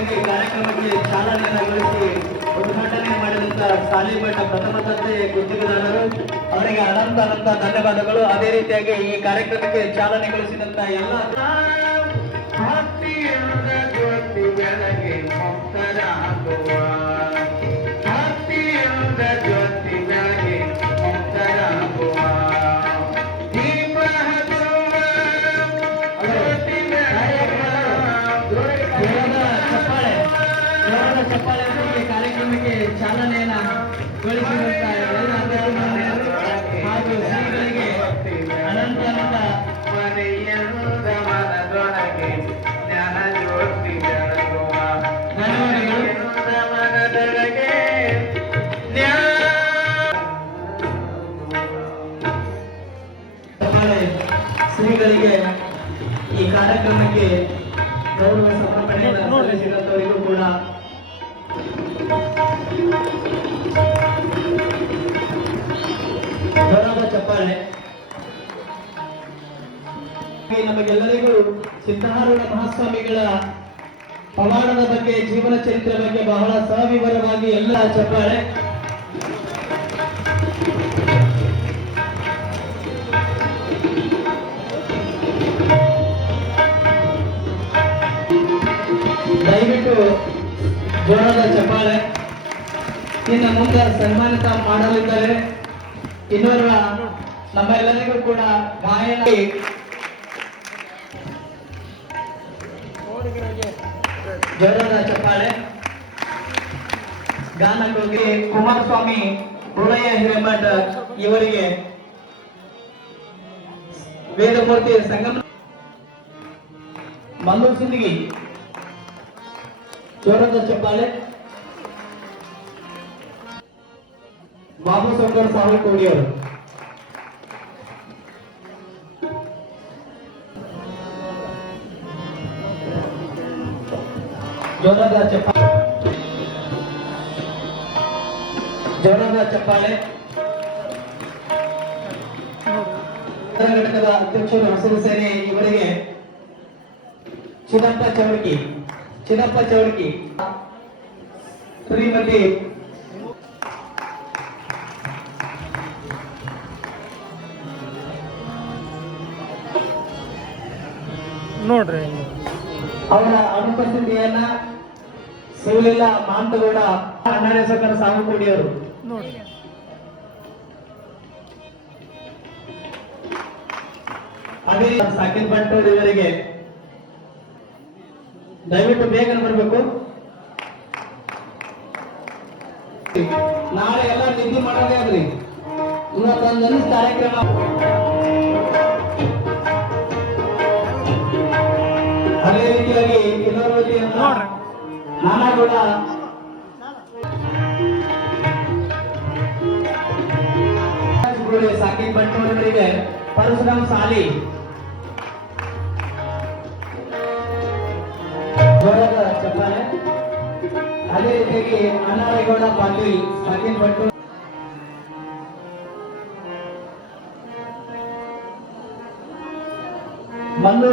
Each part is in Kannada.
ರೀತಿಯಾಗಿ ಕಾರ್ಯಕ್ರಮಕ್ಕೆ ಚಾಲನೆಗೊಳಿಸಿ ಉದ್ಘಾಟನೆ ಮಾಡಿದಂತ ಸಾಲಿಮಠ ಪ್ರಥಮ ದರ್ಜೆ ಗುತ್ತಿಗೆದಾರರು ಅವರಿಗೆ ಅನಂತ ಧನ್ಯವಾದಗಳು. ಅದೇ ರೀತಿಯಾಗಿ ಈ ಕಾರ್ಯಕ್ರಮಕ್ಕೆ ಚಾಲನೆಗೊಳಿಸಿದಂತ ಎಲ್ಲ ಚಪ್ಪಾಳೆ ಕಾರ್ಯಕ್ರಮಕ್ಕೆ ಚಾಲನೆಯನ್ನ ಗೊಳಿಸಿದಂತ ಎಲ್ಲ ಹಾಗೂ ಶ್ರೀಗಳಿಗೆ ಅನಂತ ಶ್ರೀಗಳಿಗೆ ಈ ಕಾರ್ಯಕ್ರಮಕ್ಕೆ ಗೌರವ ಸಮರ್ಪಣೆಯನ್ನು ಸಲ್ಲಿಸಿದಂತವರಿಗೂ ಕೂಡ ಜೋರಾದ ಚಪ್ಪಾಳೆ. ನಮಗೆಲ್ಲರಿಗೂ ಸಿದ್ಧಾರೂಢ ಮಹಾಸ್ವಾಮಿಗಳ ಪವಾಡದ ಬಗ್ಗೆ, ಜೀವನ ಚರಿತ್ರೆ ಬಗ್ಗೆ ಬಹಳ ಸವಿವರವಾಗಿ ಎಲ್ಲ ಚಪ್ಪಾಳೆ. ದಯವಿಟ್ಟು ಜೋರಾದ ಚಪ್ಪಾಳೆ. ಇನ್ನು ಮುಂದೆ ಸನ್ಮಾನಿತ ಮಾಡಲಿದ್ದಾರೆ ಇನ್ನೋರ್ವ ನಮ್ಮೆಲ್ಲರಿಗೂ ಕೂಡ ಗಾಯನ ಜೋರಾದ ಚಪ್ಪಾಳೆ. ಗಾನಕ್ಕೋಗಿ ಕುಮಾರಸ್ವಾಮಿ ಹೃದಯ ಹಿರೇಮಠ ಇವರಿಗೆ ವೇದಮೂರ್ತಿ ಸಂಗಮ ಮಲ್ಲೂರು ಸಿಂದಗಿ ಜೋರಾದ ಚಪ್ಪಾಳೆ. ಬಾಬು ಶಂಕರ್ ಸಾವಕೋಡಿ ಅವರು ಜೋರಾದ ಚಪ್ಪಾಳೆ. ಘಟಕದ ಅಧ್ಯಕ್ಷರು ಹಸಿರು ಸೇನೆ ಇವರಿಗೆ ಚಿನ್ನಪ್ಪ ಚೌಡಕಿ ಶ್ರೀಮತಿ ನೋಡ್ರಿ ಅವರ ಅನುಪಸ್ಥಿತಿಯನ್ನ ಶಿವಲಿಲ್ಲ ಮಾಂತಗೌಡ ಅಣ್ಣರೇಸಕರ ಸಾವಕೋಡಿ ಅವರು ನೋಡ್ರಿ. ಅದೇ ಸಾಕಿರ್ ಭಟ್ ಇವರಿಗೆ ದಯವಿಟ್ಟು ಬೇಗನೆ ಬರಬೇಕು. ನಾಳೆ ಎಲ್ಲ ನಿದ್ದೆ ಮಾಡೋದೇ ಆದ್ರಿ. ಇವತ್ತೊಂದು ಕಾರ್ಯಕ್ರಮ ಅದೇ ರೀತಿಯಾಗಿ ಇನ್ನೊಂದು ನಾನಾಗೌಡ ಸಾಕಿರ್ ಭಟ್ ಅವರಿಗೆ ಪರಶುರಾಮ್ ಸಾಲಿ ಜೋರಾದ ಚಪ್ಪಾಳೆ. ಅದೇ ರೀತಿಯಾಗಿ ಅಣ್ಣಾರೇಗೌಡ ಪಾಟೀಲ್ ಸಾಕಿರ್ ಭಟ್ ಮಲ್ಲು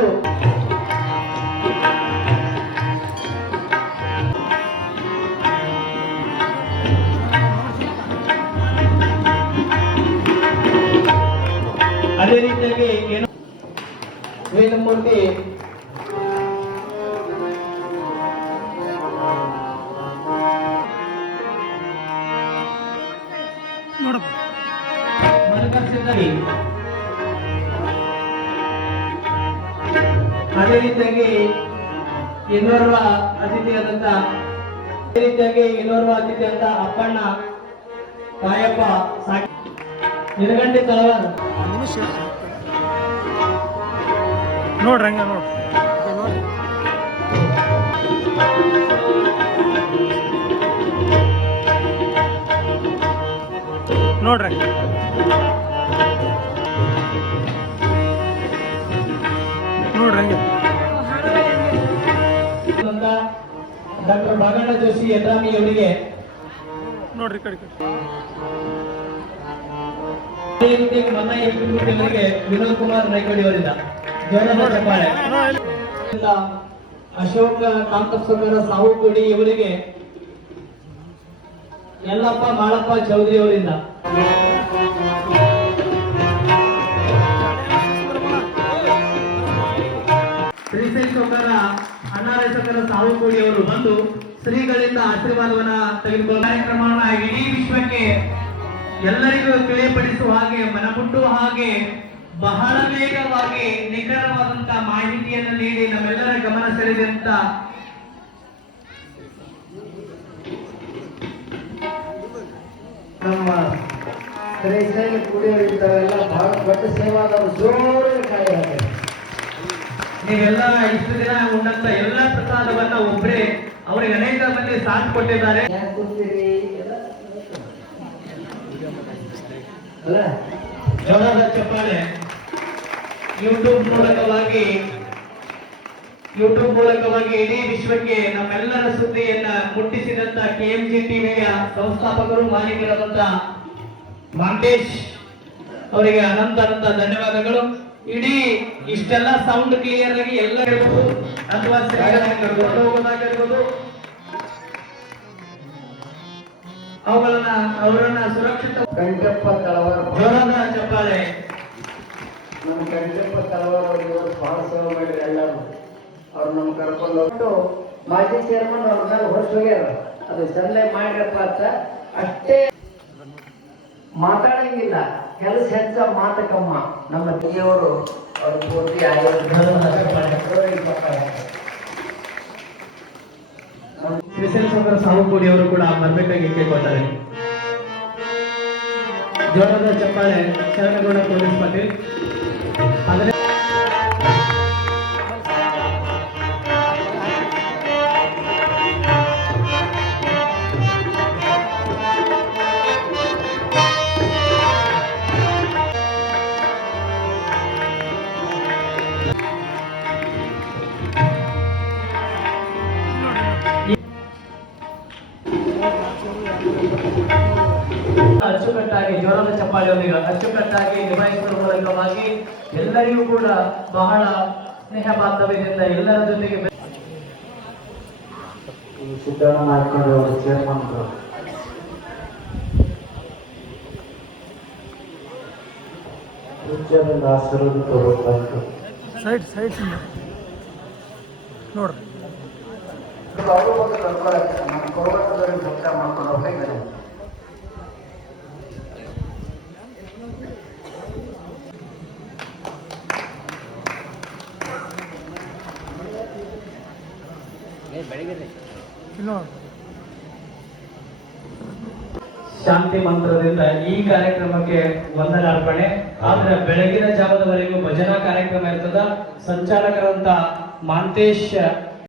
ಅದೇ ರೀತಿಯಾಗಿ ಏನು ವೇದಮೂರ್ತಿ ಮನಕರ್ಸಿದ್ದಲ್ಲಿ ಅದೇ ರೀತಿಯಾಗಿ ಇನ್ನೋರ್ವ ಅತಿಥಿಯಾದಂತ ಅಪ್ಪಣ್ಣ ಕಾಯಪ್ಪ ನಿರಗಂಡಿ ತಲವಾರ್ ನೋಡ್ರಿ ಹಂಗ ನೋಡ್ರಿ ನೋಡ್ರಿ ಹಂಗೆ ಡಾಕ್ಟರ್ ಬಾಗಣ್ಣ ಜೋಶಿ ಯಡ್ರಾಮಿ ಅವರಿಗೆ ನೋಡ್ರಿ ಕಡೆ ವಿನೋದ್ ಕುಮಾರ್ ನೈಕಡಿ ಅವರಿಂದ ಜೋರಾದ ಚಪ್ಪಾಳೆ. ಅಶೋಕ ಕಾಂತಪ್ಸಕರ ಸಾಹುಕೋಡಿ ಇವರಿಗೆ ಯಲ್ಲಪ್ಪ ಮಾಳಪ್ಪ ಚೌಧರಿ ಅವರಿಂದ ಶ್ರೀಶೈಲ ಅಣ್ಣಾರೇಸಕರ ಸಾಹುಕೋಡಿ ಅವರು ಬಂದು ಶ್ರೀಗಳಿಂದ ಆಶೀರ್ವಾದವನ್ನ ತೆಗೆದುಕೊಳ್ಳುವ ಕಾರ್ಯಕ್ರಮವನ್ನ ಇಡೀ ವಿಶ್ವಕ್ಕೆ ಎಲ್ಲರಿಗೂ ತಿಳಿಯಪಡಿಸುವ ಹಾಗೆ ಮನಮುಟ್ಟುವ ಹಾಗೆ ಬಹಳ ವೇಗವಾಗಿ ನಿಖರವಾದಂತಹ ಮಾಹಿತಿಯನ್ನು ನೀಡಿ ನಮ್ಮೆಲ್ಲರ ಗಮನ ಸೆಳೆದಂತ ನಮ್ಮ ಶ್ರೀಶೈಲ ಕುಡಿಯೋರಿದ್ದಾವೆಲ್ಲ ಬಹಳ ದೊಡ್ಡ ಸೇವಾದವರು ಜೋರು ಕಾರ್ಯ ನೀವೆಲ್ಲ ಇಷ್ಟು ದಿನ ಉಂಡಂತ ಎಲ್ಲ ಪ್ರಸಾದವನ್ನ ಒಬ್ಬರೇ ಅವರಿಗೆ ಅನೇಕ ಮಂದಿ ಸಾಥ್ ಕೊಟ್ಟಿದ್ದಾರೆ. ಯಾಕೆ ಕೂರ್ತೀರಿ ಅಲ್ಲ ಜೋರಾದ ಚಪ್ಪಾಳೆ. ಯೂಟ್ಯೂಬ್ ಮೂಲಕವಾಗಿ ಇಡೀ ವಿಶ್ವಕ್ಕೆ ನಮ್ಮೆಲ್ಲರ ಸುದ್ದಿಯನ್ನ ಮುಟ್ಟಿಸಿದಂತ KMG ಟಿವಿಯ ಸಂಸ್ಥಾಪಕರು ಮಾಲೀಕರಾದಂತ ಮಾಂತೇಶ್ ಅವರಿಗೆ ಅನಂತ ಧನ್ಯವಾದಗಳು. ಇಡೀ ಇಷ್ಟೆಲ್ಲ ಸೌಂಡ್ ಕ್ಲಿಯರ್ ಆಗಿ ಎಲ್ಲ ಇರ್ಬೋದು ಅಥವಾ ಹೋಗೋದಾಗಿರ್ಬೋದು ಅವರನ್ನ ಸುರಕ್ಷಿತ ಕಂಠಪ್ಪ ತಳವಾರ ಜೋರಾದ ಚಪ್ಪಾಳೆ. ನಮ್ಮ ಕಂಠಪ್ಪ ತಳವಾರ ಅವರಿಗೆ ಬಹಳ ಸೇವೆ ಮಾಡಿರಿ ಎಲ್ಲರೂ. ಅವ್ರು ನಮ್ಗೆ ಕರ್ಕೊಂಡು ಹೋಗ್ಬಿಟ್ಟು ಮಾಜಿ ಚೇರ್ಮನ್ ಅವ್ರ ಮೇಲೆ ಹೊರಟು ಹೋಗ್ಯಾರ. ಅದು ಚೆಂದಾಗಿ ಮಾಡಿರಪ್ಪ ಅಂತ ಅಷ್ಟೇ ಮಾತಾಡಂಗಿಲ್ಲ, ಕೆಲಸ ಹೆಚ್ಚ ಮಾತಕಮ್ಮ. ನಮ್ಮ ತಂಗಿಯವರು ಅವ್ರು ಪೂರ್ತಿ ಶ್ರೀಶೈಲ ಸಾಹುಕೋಡಿ ಅವರು ಕೂಡ ಬರ್ಬೇಕಾಗಿ ಕೇಳ್ಕೊತಾರೆ. ಜೋರಾದ ಚಪ್ಪಾಳೆ. ಶರಣಗೌಡ ಪೊಲೀಸ್ ಪಾಟೀಲ್ ಅದನ್ನೇ ಅಚ್ಚುಕಟ್ಟಾಗಿ ಜೋರಾದ ಚಪ್ಪಾಳೆಯೊಂದಿಗೆ ಅಚ್ಚುಕಟ್ಟಾಗಿ ನಿಭಾಯಿಸುವ ಮೂಲಕವಾಗಿ ಎಲ್ಲರಿಗೂ ಕೂಡ ಬಹಳ ಸ್ನೇಹ ಬಾಂಧವ್ಯದಿಂದ ಎಲ್ಲರ ಜೊತೆಗೆ ಸಿದ್ದಣ್ಣ ಮಾಡ್ಕೊಂಡು ಚೇರ್ಮನ್ ಉಚ್ಚದಿಂದ ಆಶೀರ್ವಾದ ತಗೋಬೇಕು. ಸೈಡ್ ನೋಡ್ರಿ ಅವರು ಬಂದು ಕರ್ಕೊಳಕ್ಕೆ ನಮ್ಮ ಕೋರ್ಟದವ್ರಿಗೆ ಮುಕ್ತ ಮಾಡ್ಕೊಂಡು ಹೋಗ್ಬೇಕು. ಶಾಂತಿ ಮಂತ್ರದಿಂದ ಈ ಕಾರ್ಯಕ್ರಮಕ್ಕೆ ವಂದನಾರ್ಪಣೆ. ಆದ್ರೆ ಬೆಳಗಿನ ಜಾವದವರೆಗೂ ಭಜನಾ ಕಾರ್ಯಕ್ರಮ ಇರ್ತದ. ಸಂಚಾಲಕರಂತ ಮಾಂತೇಶ್